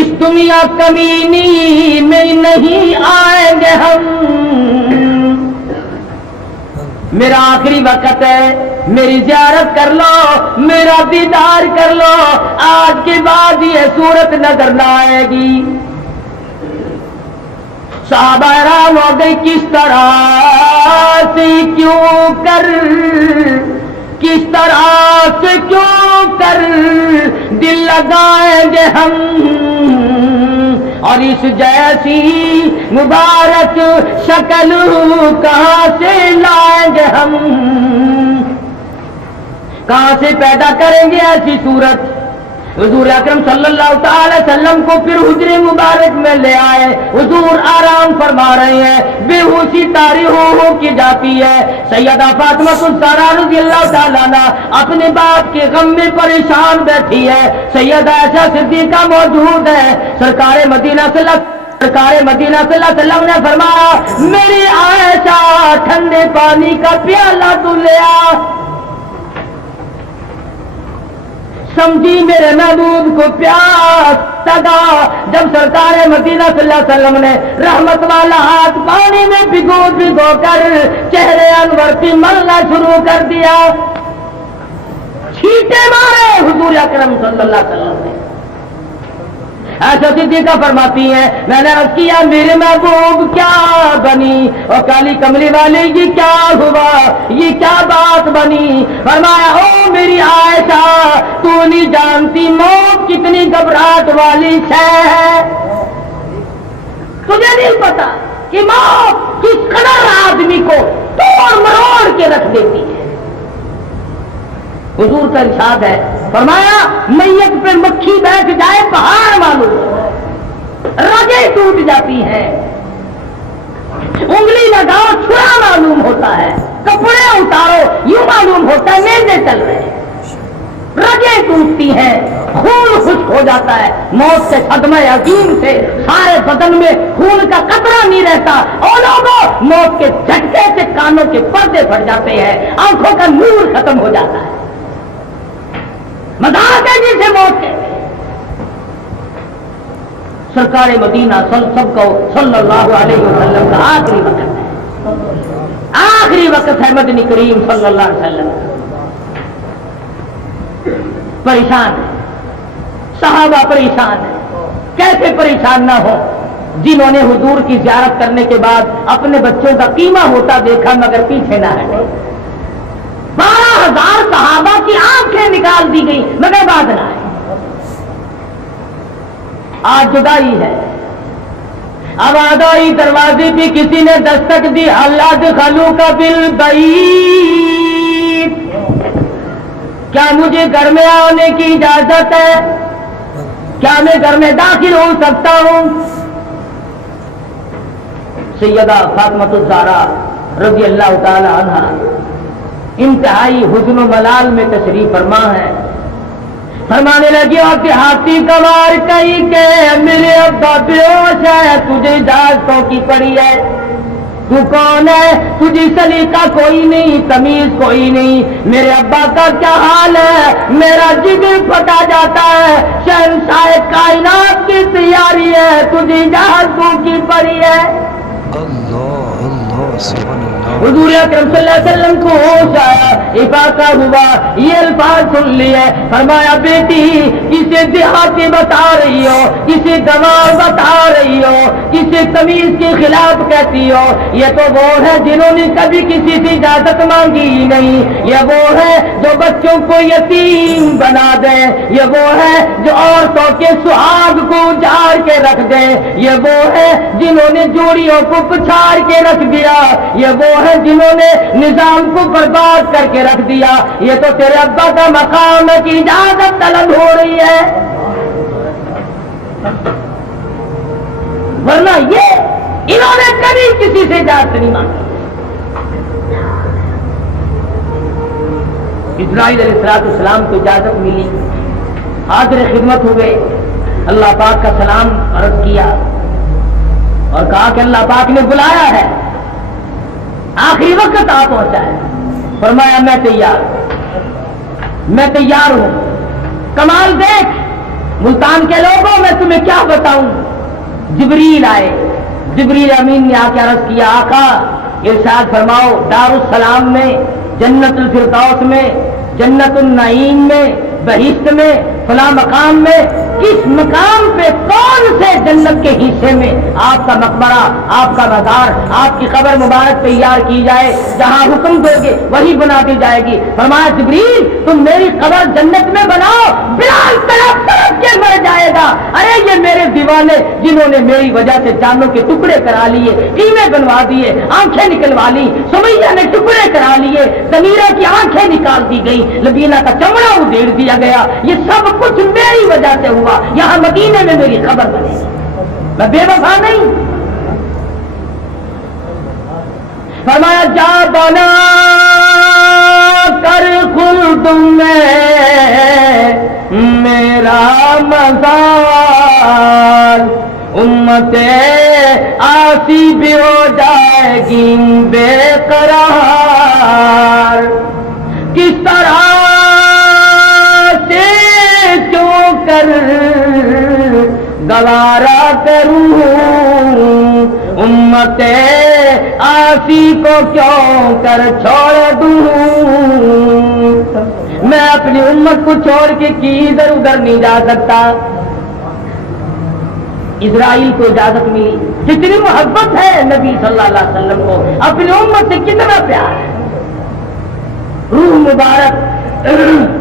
اس دنیا کمینی میں نہیں آئیں گے ہم۔ میرا آخری وقت ہے، میری زیارت کر لو، میرا دیدار کر لو، آج کے بعد یہ صورت نظر نہ آئے گی۔ صحابہ حیران ہو گئی، کس طرح سے کیوں کر دل لگائیں گے ہم، اور اس جیسی مبارک شکل کہاں سے لائیں گے ہم، کہاں سے پیدا کریں گے ایسی صورت۔ حضور اکرم صلی اللہ تعالی وسلم کو پھر حجرے مبارک میں لے آئے، حضور آرام فرما رہے ہیں، بے ہوشی طاری ہو کی جاتی ہے۔ سیدہ فاطمہ الزہرا رضی اللہ تعالیٰ عنہ اپنے باپ کے غم میں پریشان بیٹھی ہے، سیدہ عائشہ صدیقہ موجود ہے۔ سرکار مدینہ صلی اللہ علیہ وسلم نے فرمایا، میری عائشہ ٹھنڈے پانی کا پیالہ تو لے آ۔ سمجھی میرے محبوب کو پیاس لگا، جب سرکار مدینہ صلی اللہ علیہ وسلم نے رحمت والا ہاتھ پانی میں بھگو کر چہرے انور کی ملنا شروع کر دیا، چھینٹے مارے حضور اکرم صلی اللہ علیہ وسلم نے۔ ایسا صدیقہ فرماتی ہیں، میں نے عرض کیا میرے محبوب کیا بنی، اور کالی کملی والے یہ کیا ہوا، یہ کیا بات بنی؟ فرمایا، او میری عائشہ تو نہیں جانتی موت کتنی گھبراہٹ والی شے ہے، تجھے نہیں پتا کہ موت کس قدر آدمی کو توڑ مروڑ کے رکھ دیتی ہے۔ حضور کا ارشاد ہے، فرمایا میت پہ مکھی بیٹھ جائے پہاڑ معلوم ہوتا ہے، رگیں ٹوٹ جاتی ہیں، انگلی لگاؤ چھڑا معلوم ہوتا ہے، کپڑے اتارو یوں معلوم ہوتا ہے نیزے چل رہے ہیں، رگیں ٹوٹتی ہیں، خون خشک ہو جاتا ہے، موت کے صدمے عظیم سے سارے بدن میں خون کا قطرہ نہیں رہتا، اور لوگوں موت کے جھٹکے سے کانوں کے پردے پھٹ جاتے ہیں، آنکھوں کا نور ختم ہو جاتا ہے، مذاق ہے جسے موت کہتے ہیں۔ سرکار مدینہ سب کو صلی اللہ علیہ وسلم کا آخری وقت ہے، آخری وقت ہے، مدنی کریم صلی اللہ علیہ وسلم پریشان ہے، صحابہ پریشان ہے، کیسے پریشان نہ ہو جنہوں نے حضور کی زیارت کرنے کے بعد اپنے بچوں کا قیمہ ہوتا دیکھا مگر پیچھے نہ ہٹے۔ 12,000 صحابہ کی آنکھیں نکال دی گئی مگر بات نہ آئی۔ آج جدائی ہے، آواز آئی دروازے پہ کسی نے دستک دی، اللہ دخلوا کا بالبیت، کیا مجھے گھر میں آنے کی اجازت ہے؟ کیا میں گھر میں داخل ہو سکتا ہوں؟ سیدہ فاطمہ الزہرا رضی اللہ تعالی عنہا انتہائی حزن و ملال میں تشریف فرما ہے، فرمانے لگی، اور دیہاتی گوار کہیں کہ میرے ابا بے ہوش ہے، تجھے اجازتوں کی پڑی ہے، تو کون ہے، تجھے سلیقہ کوئی نہیں، تمیز کوئی نہیں، میرے ابا کا کیا حال ہے، میرا جگر پھٹا جاتا ہے، شہنشاہ کائنات کی تیاری ہے، تجھے اجازتوں کی پڑی ہے۔ حضور اکرم صلی اللہ علیہ وسلم کو ہوش آیا، افاقہ ہوا، یہ الفاظ سن لیے، فرمایا بیٹی کسے دیہاتی بتا رہی ہو، کسے گوار بتا رہی ہو، کسے تمیز کے خلاف کہتی ہو، یہ تو وہ ہے جنہوں نے کبھی کسی سے اجازت مانگی ہی نہیں، یہ وہ ہے جو بچوں کو یتیم بنا دے، یہ وہ ہے جو عورتوں کے سہاگ کو اجاڑ کے رکھ دے، یہ وہ ہے جنہوں نے جوڑیوں کو پچھاڑ کے رکھ دیا، یہ وہ ہے جنہوں نے نظام کو برباد کر کے رکھ دیا، یہ تو تیرے ابا کا مقام ہے کہ اجازت طلب ہو رہی ہے، ورنہ یہ انہوں نے کبھی کسی سے اجازت نہیں مانگی۔ اسرائیل علیہ السلام کو اجازت ملی، حاضر خدمت ہوئے، اللہ پاک کا سلام عرض کیا، اور کہا کہ اللہ پاک نے بلایا ہے، آخری وقت آ پہنچا ہے. فرمایا میں تیار ہوں. کمال دیکھ ملتان کے لوگوں، میں تمہیں کیا بتاؤں. جبریل آئے، جبریل امین نے آ کے عرض کیا آقا ارشاد فرماؤ دار السلام میں، جنت الفردوس میں، جنت النعیم میں، بہشت میں، فلاں مقام میں، کس مقام پہ کون سے جنت کے حصے میں آپ کا مقبرہ، آپ کا مزار، آپ کی قبر مبارک تیار کی جائے، جہاں حکم دو گے وہی بنا دی جائے گی. فرمایا جبریل تم میری قبر جنت میں بناؤ. بلال تڑپ تڑپ کے مر جائے گا. ارے یہ میرے دیوانے جنہوں نے میری وجہ سے جانوں کے ٹکڑے کرا لیے، قیمے بنوا دیے، آنکھیں نکلوا لی، سمیہ نے ٹکڑے کرا لیے، سمیرہ کی آنکھیں نکال دی گئی، لبینہ کا چمڑا ادھیڑ دیا گیا، یہ سب کچھ میری وجہ سے ہوا. یہاں مدینے میں میری خبر بنے گی، میں بے وفا نہیں. فرمایا جا بنا کر خلد میں میرا مزار، امت آسی بھی ہو جائے گی بے قرار. کس طرح سے کیوں کر گوارا کروں، امت آسی کو کیوں کر چھوڑ دوں. میں اپنی امت کو چھوڑ کے ادھر ادھر نہیں جا سکتا. اسرائیل کو اجازت ملی. کتنی محبت ہے نبی صلی اللہ علیہ وسلم کو، اپنی امت سے کتنا پیار ہے. روح مبارک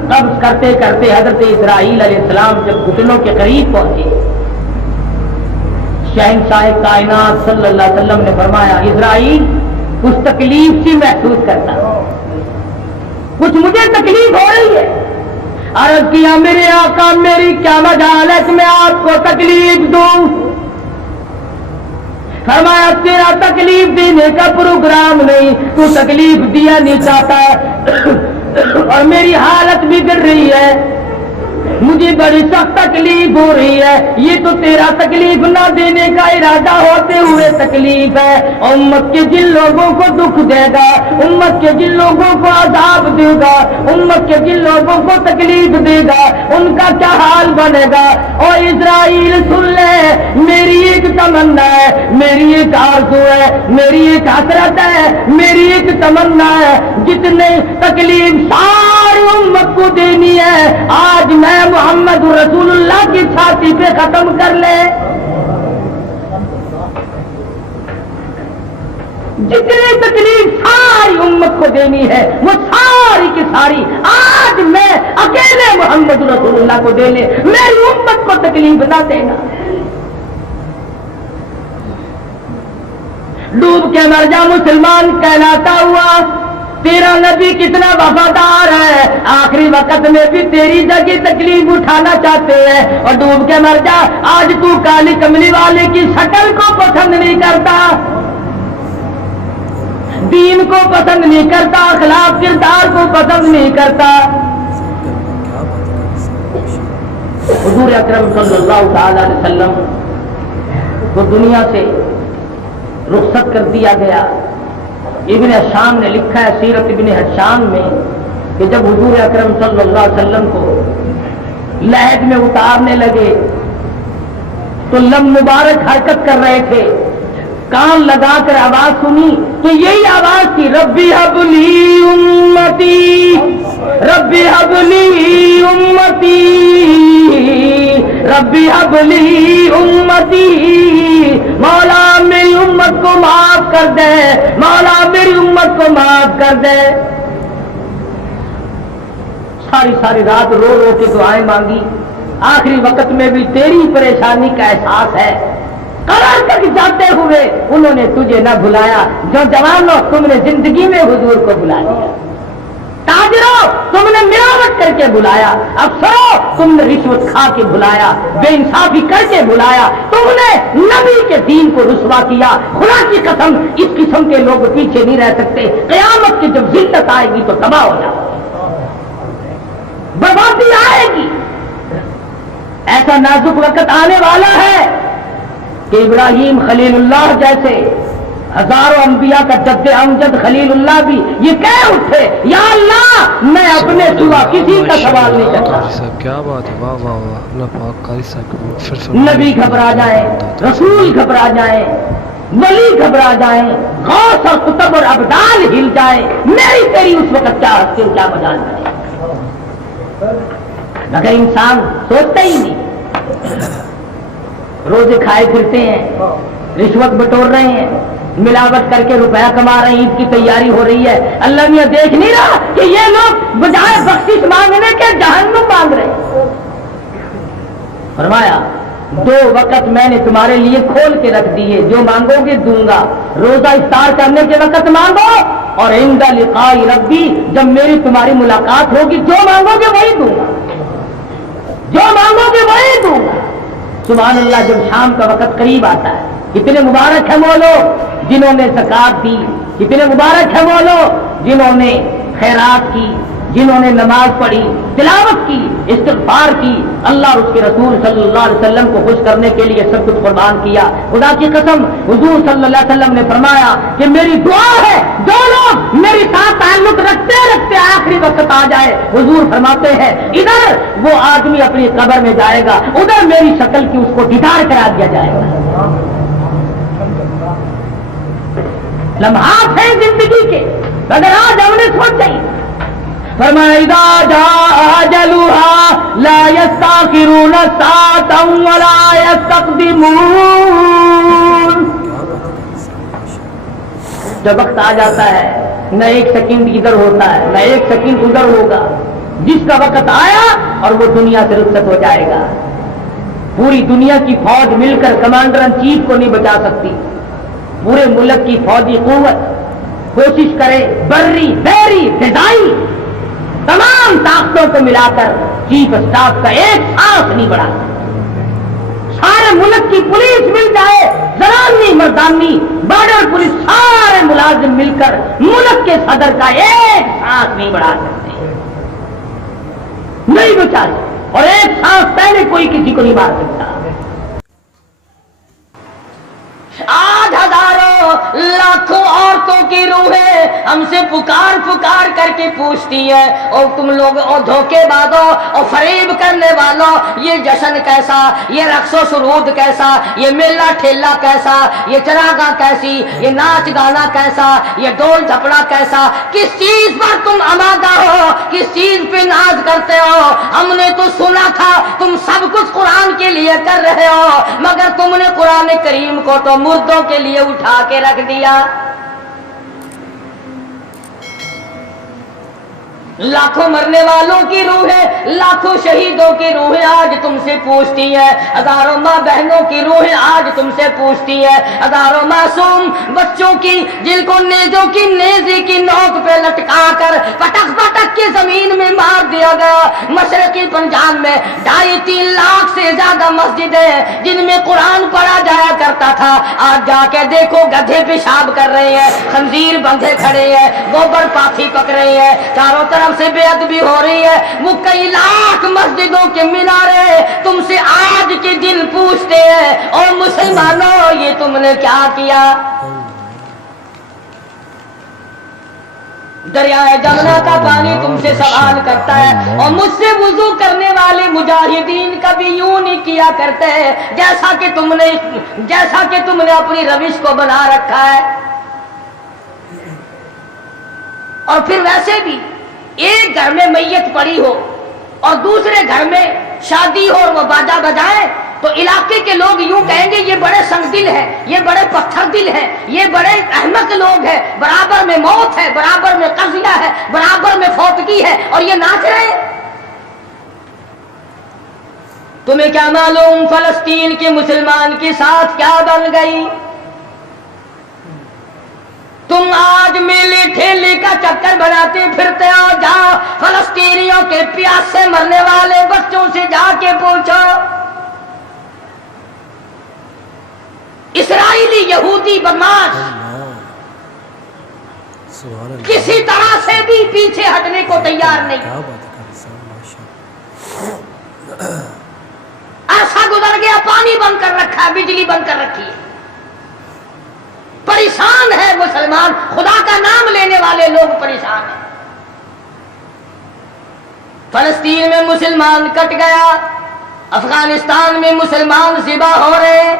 قبض کرتے کرتے حضرت اسرائیل علیہ السلام جب گھٹنوں کے قریب پہنچے، شہنشاہ کائنات صلی اللہ علیہ وسلم نے فرمایا اسرائیل کچھ تکلیف سی محسوس کرتا ہوں، کچھ مجھے تکلیف ہو رہی ہے. عرض کیا میرے آقا میری کیا مجال ہے کہ میں آپ کو تکلیف دوں. فرمایا تیرا تکلیف دینے کا پروگرام نہیں، تو تکلیف دیا نہیں چاہتا اور میری حالت بگڑ رہی ہے، مجھے بڑی سخت تکلیف ہو رہی ہے. یہ تو تیرا تکلیف نہ دینے کا ارادہ ہوتے ہوئے تکلیف ہے. امت کے جن لوگوں کو دکھ دے گا، امت کے جن لوگوں کو عذاب دے گا، امت کے جن لوگوں کو تکلیف دے گا، ان کا کیا حال بنے گا. اور اسرائیل سن لے، میری ایک تمنا ہے، میری ایک آرزو ہے، میری ایک حسرت ہے، میری ایک تمنا ہے. جتنے تکلیف ساری امت کو دینی ہے آج میں محمد رسول اللہ کی چھاتی پہ ختم کر لے. جتنی تکلیف ساری امت کو دینی ہے وہ ساری کی ساری آج میں اکیلے محمد رسول اللہ کو دے لے، میری امت کو تکلیف نہ دینا. ڈوب کے مر جا مسلمان کہلاتا ہوا، تیرا نبی کتنا وفادار ہے، آخری وقت میں بھی تیری جگہ تکلیف اٹھانا چاہتے ہیں. اور ڈوب کے مر جا. آج تو کالی کملی والے کی شکل کو پسند نہیں کرتا، دین کو پسند نہیں کرتا، اخلاق کردار کو پسند نہیں کرتا. حضور اکرم صلی اللہ تعالی علیہ وسلم کو دنیا سے رخصت کر دیا گیا. ابن حشام نے لکھا ہے سیرت ابن حشام میں کہ جب حضور اکرم صلی اللہ علیہ وسلم کو لحد میں اتارنے لگے تو لب مبارک حرکت کر رہے تھے، کان لگا کر آواز سنی تو یہی آواز تھی، ربی حب لی امتی، ربی حب لی امتی، ربی حب لی امتی. مولا میری امت کو معاف کر دے، مولا میری امت کو معاف کر دے. ساری ساری رات رو رو کے دعائیں مانگی. آخری وقت میں بھی تیری پریشانی کا احساس ہے. قرار تک جاتے ہوئے انہوں نے تجھے نہ بھلایا. جو جوانوں تم نے زندگی میں حضور کو بلا لیا، تاجروں تم نے ملاوٹ کر کے بلایا، افسروں تم نے رشوت کھا کے بلایا، بے انصافی کر کے بلایا، تم نے نبی کے دین کو رسوا کیا. خدا کی قسم اس قسم کے لوگ پیچھے نہیں رہ سکتے. قیامت کی جب ذلت آئے گی تو تباہ ہو جاؤ، بربادی آئے گی. ایسا نازک وقت آنے والا ہے کہ ابراہیم خلیل اللہ جیسے ہزاروں انبیاء کا جد امجد خلیل اللہ بھی یہ کہہ اٹھے یا اللہ میں اپنے سوا کسی کا سوال نہیں کرتا. کیا بات ہے, واہ واہ واہ, اللہ پاک قاری صاحب. نبی گھبرا جائیں, رسول گھبرا جائیں, ولی گھبرا جائیں, غوث اور قطب اور ابدال ہل جائیں, میری تیری اس وقت کیا ہستی کیا مجال بنے. مگر انسان سوچتا ہی نہیں. روزے کھائے پھرتے ہیں, رشوت بٹور رہے ہیں, ملاوٹ کر کے روپیہ کما رہے ہیں, عید کی تیاری ہو رہی ہے. اللہ میاں دیکھ نہیں رہا کہ یہ لوگ بجائے بخشش مانگنے کے جہنم مانگ رہے ہیں. فرمایا 2 وقت میں نے تمہارے لیے کھول کے رکھ دیے, جو مانگو گے دوں گا. روزہ افطار کرنے کے وقت مانگو, اور عند لقاء ربی جب میری تمہاری ملاقات ہوگی جو مانگو گے وہی دوں گا, جو مانگو گے وہی دوں گا. سبحان اللہ. جب شام کا وقت قریب آتا ہے, کتنے مبارک ہیں وہ لوگ جنہوں نے زکات دی, کتنے مبارک ہیں وہ لوگ جنہوں نے خیرات کی, جنہوں نے نماز پڑھی, تلاوت کی, استغفار کی, اللہ اور اس کے رسول صلی اللہ علیہ وسلم کو خوش کرنے کے لیے سب کچھ قربان کیا. خدا کی قسم حضور صلی اللہ علیہ وسلم نے فرمایا کہ میری دعا ہے جو لوگ میرے ساتھ تعلق رکھتے رکھتے آخری وقت آ جائے, حضور فرماتے ہیں ادھر وہ آدمی اپنی قبر میں جائے گا, ادھر میری شکل کی اس کو دیدار کرا دیا جائے گا. لمحات ہیں زندگی کے, اگر آج ہم نے سوچا ہی. فرمایا اذا جاء اجلها لا يستاخرون ساعة ولا يستقدمون. جب وقت آ جاتا ہے نہ ایک سیکنڈ ادھر ہوتا ہے نہ ایک سیکنڈ ادھر ہوگا. جس کا وقت آیا اور وہ دنیا سے رخصت ہو جائے گا. پوری دنیا کی فوج مل کر کمانڈر ان چیف کو نہیں بچا سکتی. پورے ملک کی فوجی قوت کوشش کرے, بری بحری فضائی تمام طاقتوں کو ملا کر چیف اسٹاف کا ایک سانس نہیں بڑھا سکتا. سارے ملک کی پولیس مل جائے, زنانی مردانی بارڈر پولیس, سارے ملازم مل کر ملک کے صدر کا ایک سانس نہیں بڑھا سکتے, نہیں بچا سکتے. اور ایک سانس پہلے کوئی کسی کو نہیں مار سکتا. آج ہزاروں لاکھوں عورتوں کی روحیں ہم سے پکار پکار کر کے پوچھتی ہے, اور تم لوگ اور دھوکے بازوں اور فریب کرنے والوں, یہ جشن کیسا, یہ رقص و سرود کیسا, یہ میلہ ٹھیلا کیسا, یہ چراغاں کیسی, یہ ناچ گانا کیسا, یہ ڈول جھپڑا کیسا, کس چیز پر تم آمادہ ہو, کس چیز پہ ناز کرتے ہو. ہم نے تو سنا تھا تم سب کچھ قرآن کے لیے کر رہے ہو, مگر تم نے قرآن کریم کو تو مردوں کے لیے اٹھا کے رکھ دیا. لاکھوں مرنے والوں کی روحیں, لاکھوں شہیدوں کی روحیں آج تم سے پوچھتی ہیں, ہزاروں ماں بہنوں کی روحیں آج تم سے پوچھتی ہیں, ہزاروں معصوم بچوں کی جن کو نیزوں کی نیزے کی نوک پہ لٹکا کر پٹک پٹک کے زمین میں مار دیا گیا. مشرقی پنجاب میں 2.5-3 لاکھ سے زیادہ مسجدیں جن میں قرآن پڑھا جایا کرتا تھا, آج جا کے دیکھو گدھے پیشاب کر رہے ہیں, خنزیر بندھے کھڑے ہیں, گوبر پاکھی پک رہے ہیں, چاروں طرف سے بے ادبی ہو رہی ہے. وہ کئی لاکھ مسجدوں کے مینارے تم سے آج کے دن پوچھتے ہیں, اور مسلمانوں یہ تم نے کیا کیا. دریائے جمنا کا پانی تم سے سوال کرتا ہے, اور مجھ سے وضو کرنے والے مجاہدین کبھی یوں نہیں کیا کرتے جیسا کہ تم نے اپنی روش کو بنا رکھا ہے. اور پھر ویسے بھی ایک گھر میں میت پڑی ہو اور دوسرے گھر میں شادی ہو اور وہ باجا بجائے تو علاقے کے لوگ یوں کہیں گے یہ بڑے سنگ دل ہیں, یہ بڑے پتھر دل ہیں, یہ بڑے احمق لوگ ہیں, برابر میں موت ہے, برابر میں قضیہ ہے, برابر میں فوتگی ہے, اور یہ ناچ رہے ہیں. تمہیں کیا معلوم فلسطین کے مسلمان کے ساتھ کیا بن گئی. تم آج میلے ٹھیلے کا چکر بناتے پھرتے ہو, جاؤ فلسطینیوں کے پیاس سے مرنے والے بچوں سے جا کے پوچھو. اسرائیلی یہودی بدماش کسی طرح سے بھی پیچھے ہٹنے کو تیار نہیں. عرصہ گزر مر گیا پانی بند کر رکھا ہے، بجلی بند کر رکھی ہے. پریشان ہے مسلمان، خدا کا نام لینے والے لوگ پریشان ہیں. فلسطین میں مسلمان کٹ گیا، افغانستان میں مسلمان ذبح ہو رہے،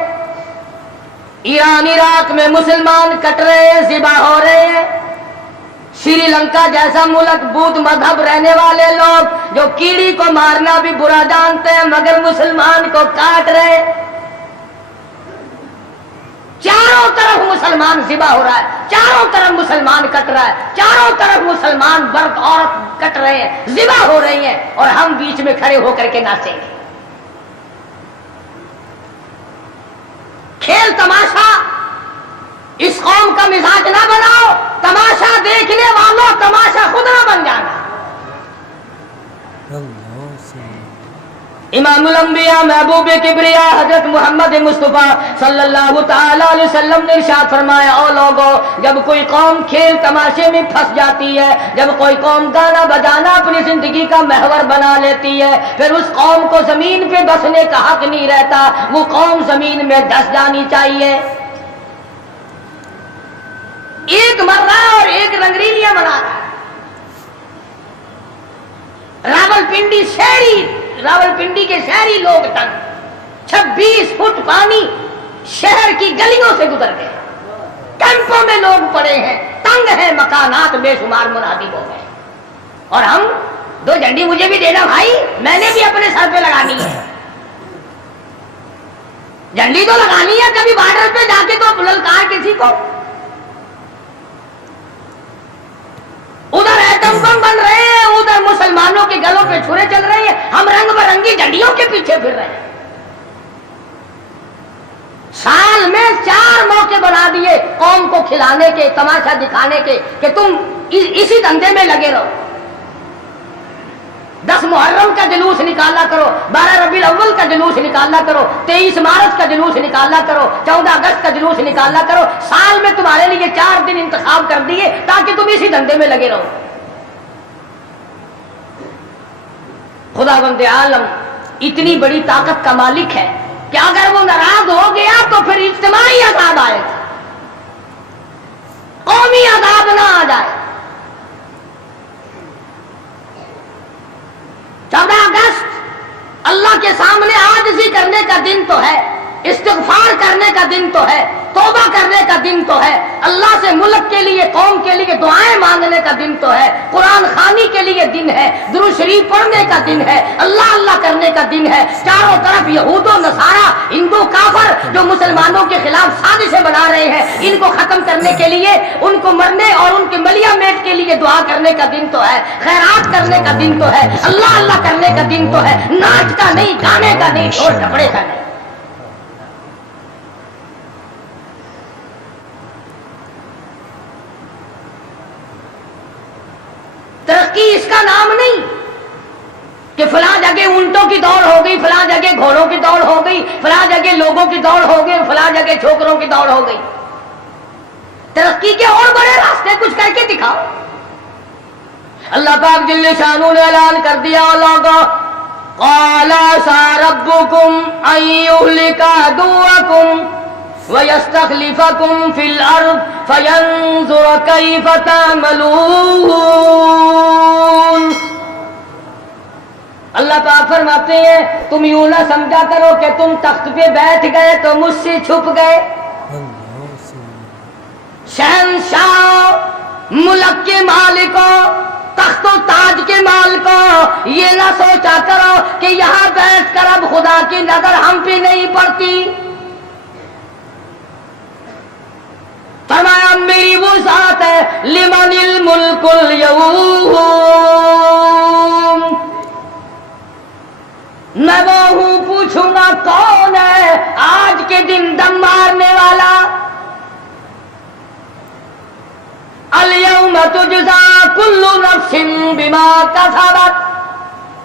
ایران عراق میں مسلمان کٹ رہے ہیں، ذبح ہو رہے ہیں. سری لنکا جیسا ملک بدھ مذہب رہنے والے لوگ جو کیڑی کو مارنا بھی برا جانتے ہیں مگر مسلمان کو کاٹ رہے. چاروں طرف مسلمان ذبح ہو رہا ہے، چاروں طرف مسلمان کٹ رہا ہے، چاروں طرف مسلمان مرد عورت کٹ رہے ہیں، ذبح ہو رہی ہیں، اور ہم بیچ میں کھڑے ہو کر کے ناچیں گے. کھیل تماشا اس قوم کا مزاج نہ بناؤ. تماشا دیکھنے والوں تماشا خود نہ بن جانا. امام الانبیاء محبوب کبریا حضرت محمد مصطفیٰ صلی اللہ تعالی علیہ وسلم نے ارشاد فرمایا، او لوگو، جب کوئی قوم کھیل تماشے میں پھنس جاتی ہے، جب کوئی قوم گانا بجانا اپنی زندگی کا محور بنا لیتی ہے، پھر اس قوم کو زمین پہ بسنے کا حق نہیں رہتا، وہ قوم زمین میں دس جانی چاہیے. ایک مر رہا ہے اور ایک رنگریلیاں بنا رہا ہے. راولپنڈی کے شہری لوگ تنگ، 26 فٹ پانی شہر کی گلیوں سے گزر گئے، کیمپوں میں لوگ پڑے ہیں، تنگ ہیں، مکانات بے شمار منہدم ہو گئے. اور ہم 2 جھنڈی مجھے بھی دینا بھائی، میں نے بھی اپنے سر پہ لگانی ہے. جھنڈی تو لگانی ہے، کبھی بارڈر پہ جا کے تو للکار کسی کو. ادھر ایٹم بم بن رہے ہیں، ادھر مسلمانوں کے گلوں پہ چھرے چل رہے ہیں، ہم رنگ برنگی جھنڈیوں کے پیچھے پھر رہے ہیں. سال میں 4 موقع بنا دیے قوم کو کھلانے کے، تماشا دکھانے کے، کہ تم اسی دھندے میں لگے رہو. 10 محرم کا جلوس نکالا کرو، 12 ربیع الاول کا جلوس نکالا کرو، 23 مارچ کا جلوس نکالا کرو، 14 اگست کا جلوس نکالا کرو. سال میں تمہارے لیے 4 دن انتخاب کر دیے تاکہ تم اسی دھندے میں لگے رہو. خدا بند عالم اتنی بڑی طاقت کا مالک ہے کہ اگر وہ ناراض ہو گیا تو پھر اجتماعی عذاب آئے گا، قومی عذاب نہ آ جائے. 14 اگست اللہ کے سامنے عاجزی کرنے کا دن تو ہے، استغفار کرنے کا دن تو ہے، توبہ کرنے کا دن تو ہے، اللہ سے ملک کے لیے، قوم کے لیے دعائیں مانگنے کا دن تو ہے، قرآن خوانی کے لیے دن ہے، درود شریف پڑھنے کا دن ہے، اللہ اللہ کرنے کا دن ہے. چاروں طرف یہود و نصارا، ہندو کافر جو مسلمانوں کے خلاف سازشیں بنا رہے ہیں، ان کو ختم کرنے کے لیے، ان کو مرنے اور ان کے ملیا میٹ کے لیے دعا کرنے کا دن تو ہے، خیرات کرنے کا دن تو ہے، اللہ اللہ کرنے کا دن تو ہے. ناچ کا نہیں، گانے کا نہیں، ڈھول ڈپڑے کا نہیں. ترقی اس کا نام نہیں کہ فلاں جگہ اونٹوں کی دوڑ ہو گئی، فلاں جگہ گھوڑوں کی دوڑ ہو گئی، فلاں جگہ لوگوں کی دوڑ ہو گئی، فلاں جگہ چھوکروں کی دوڑ ہو گئی. ترقی کے اور بڑے راستے کچھ کر کے دکھاؤ. اللہ پاک جل شانہ نے اعلان کر دیا، لوگوں قال عسى ربكم ان يهلك عدوكم وَيَسْتَخْلِفَكُمْ فِي الْأَرْضِ فَيَنْظُرَ كَيْفَ تَعْمَلُونَ. اللہ پاک فرماتے ہیں تم یوں نہ سمجھا کرو کہ تم تخت پہ بیٹھ گئے تو مجھ سے چھپ گئے. شہنشاہ، ملک کے مالکوں، تخت و تاج کے مالکوں، یہ نہ سوچا کرو کہ یہاں بیٹھ کر اب خدا کی نظر ہم پہ نہیں پڑتی. فرمایا میری وہ ذات ہے لمن الملک اليوم، میں وہ ہوں، پوچھوں گا کون ہے آج کے دن دم مارنے والا. اليوم تجزا كل نفس بما كسبت،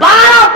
12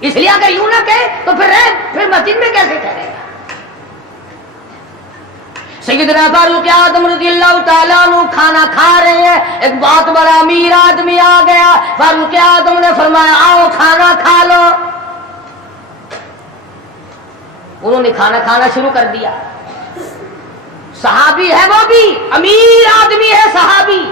اس لیے اگر یوں نہ کہے تو پھر مسجد میں کیسے ٹھہرے گا؟ سیدنا فاروق اعظم رضی اللہ تعالیٰ عنہ کھانا کھا رہے ہیں، ایک بہت بڑا امیر آدمی آ گیا، فاروق اعظم نے فرمایا آؤ کھانا کھا لو۔ انہوں نے کھانا کھانا شروع کر دیا، صحابی ہے وہ بھی، امیر آدمی ہے صحابی،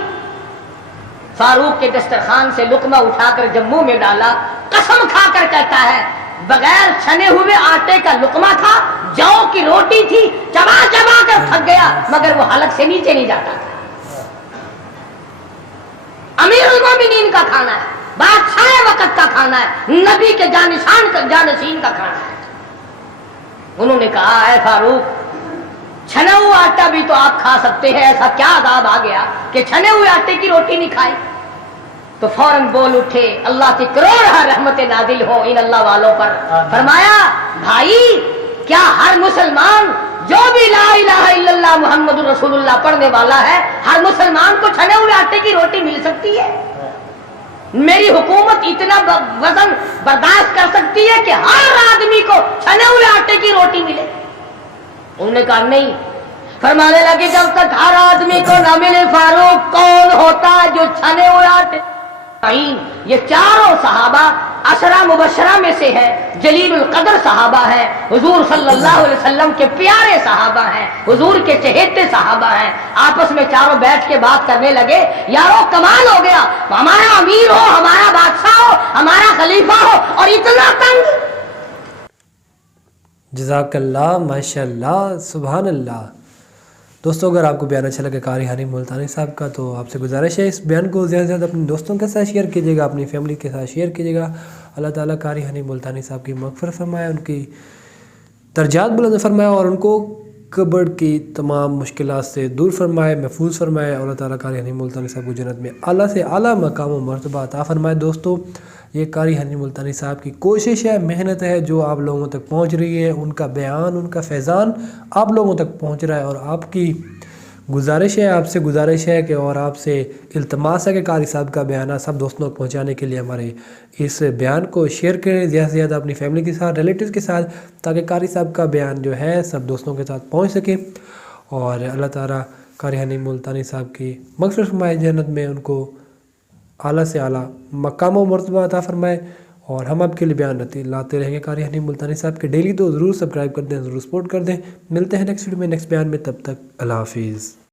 فاروق کے دسترخوان سے لقمہ اٹھا کر جب منہ میں ڈالا، قسم کھا کر کہتا ہے بغیر چھنے ہوئے آٹے کا لقمہ تھا، جو کی روٹی تھی، چبا چبا کر تھک گیا مگر وہ حلق سے نیچے نہیں جاتا تھا۔ امیر المومنین کا کھانا ہے، بادشاہ وقت کا کھانا ہے، نبی کے جانشین کا کھانا ہے۔ انہوں نے کہا اے فاروق، چھنا ہوا آٹا بھی تو آپ کھا سکتے ہیں، ایسا کیا عذاب آ گیا کہ چھنے ہوئے آٹے کی روٹی نہیں کھائی؟ تو فوراً بول اٹھے، اللہ کی کروڑ رحمت نازل ہو ان اللہ والوں پر، فرمایا بھائی کیا ہر مسلمان جو بھی لا الہ الا اللہ محمد رسول اللہ پڑھنے والا ہے، ہر مسلمان کو چھنے ہوئے آٹے کی روٹی مل سکتی ہے؟ میری حکومت اتنا وزن برداشت کر سکتی ہے کہ ہر آدمی کو چھنے ہوئے آٹے کی روٹی ملے؟ انہوں نے کہا نہیں۔ فرمانے لگے جب تک ہر آدمی کو نہ ملے فاروق، کون ہوتا ہے جو چھنے ہوئے آٹے؟ یہ چاروں صحابہ عشرہ مبشرہ میں سے ہے، جلیل القدر صحابہ ہیں، حضور صلی اللہ علیہ وسلم کے پیارے صحابہ ہیں، حضور کے چہیتے صحابہ ہیں۔ آپس میں چاروں بیٹھ کے بات کرنے لگے، یارو کمال ہو گیا، ہمارا امیر ہو، ہمارا بادشاہ ہو، ہمارا خلیفہ ہو اور اتنا تنگ۔ جزاک اللہ، ماشاء اللہ، سبحان اللہ۔ دوستوں اگر آپ کو بیان اچھا لگے قاری حنیف ملتانی صاحب کا تو آپ سے گزارش ہے اس بیان کو زیادہ سے زیادہ اپنے دوستوں کے ساتھ شیئر کیجیے گا، اپنی فیملی کے ساتھ شیئر کیجیے گا۔ اللہ تعالیٰ قاری حنیف ملتانی صاحب کی مغفرت فرمائے، ان کی درجات بلند فرمائے اور ان کو قبر کی تمام مشکلات سے دور فرمائے، محفوظ فرمائے۔ اللہ تعالیٰ قاری حنیف ملتانی صاحب کو جنت میں اعلیٰ سے اعلیٰ مقام و مرتبہ عطا فرمائے۔ دوستو یہ قاری حنیف ملتانی صاحب کی کوشش ہے، محنت ہے جو آپ لوگوں تک پہنچ رہی ہے، ان کا بیان، ان کا فیضان آپ لوگوں تک پہنچ رہا ہے، اور آپ کی گزارش ہے، آپ سے گزارش ہے کہ اور آپ سے التماس ہے کہ قاری صاحب کا بیانات سب دوستوں کو پہنچانے کے لیے ہمارے اس بیان کو شیئر کریں زیادہ سے زیادہ اپنی فیملی کے ساتھ، ریلیٹیوز کے ساتھ، تاکہ قاری صاحب کا بیان جو ہے سب دوستوں کے ساتھ پہنچ سکے، اور اللہ تعالیٰ قاری حنیف ملتانی صاحب کی مغفرت فرمائے، جنت میں ان کو اعلیٰ سے اعلیٰ مقام و مرتبہ عطا فرمائے۔ اور ہم آپ کے لیے بیان لاتے رہیں گے قاری حنیف ملتانی صاحب کے ڈیلی، تو ضرور سبسکرائب کر دیں، ضرور سپورٹ کر دیں۔ ملتے ہیں نیکسٹ ویڈیو میں، نیکسٹ بیان میں، تب تک اللہ حافظ۔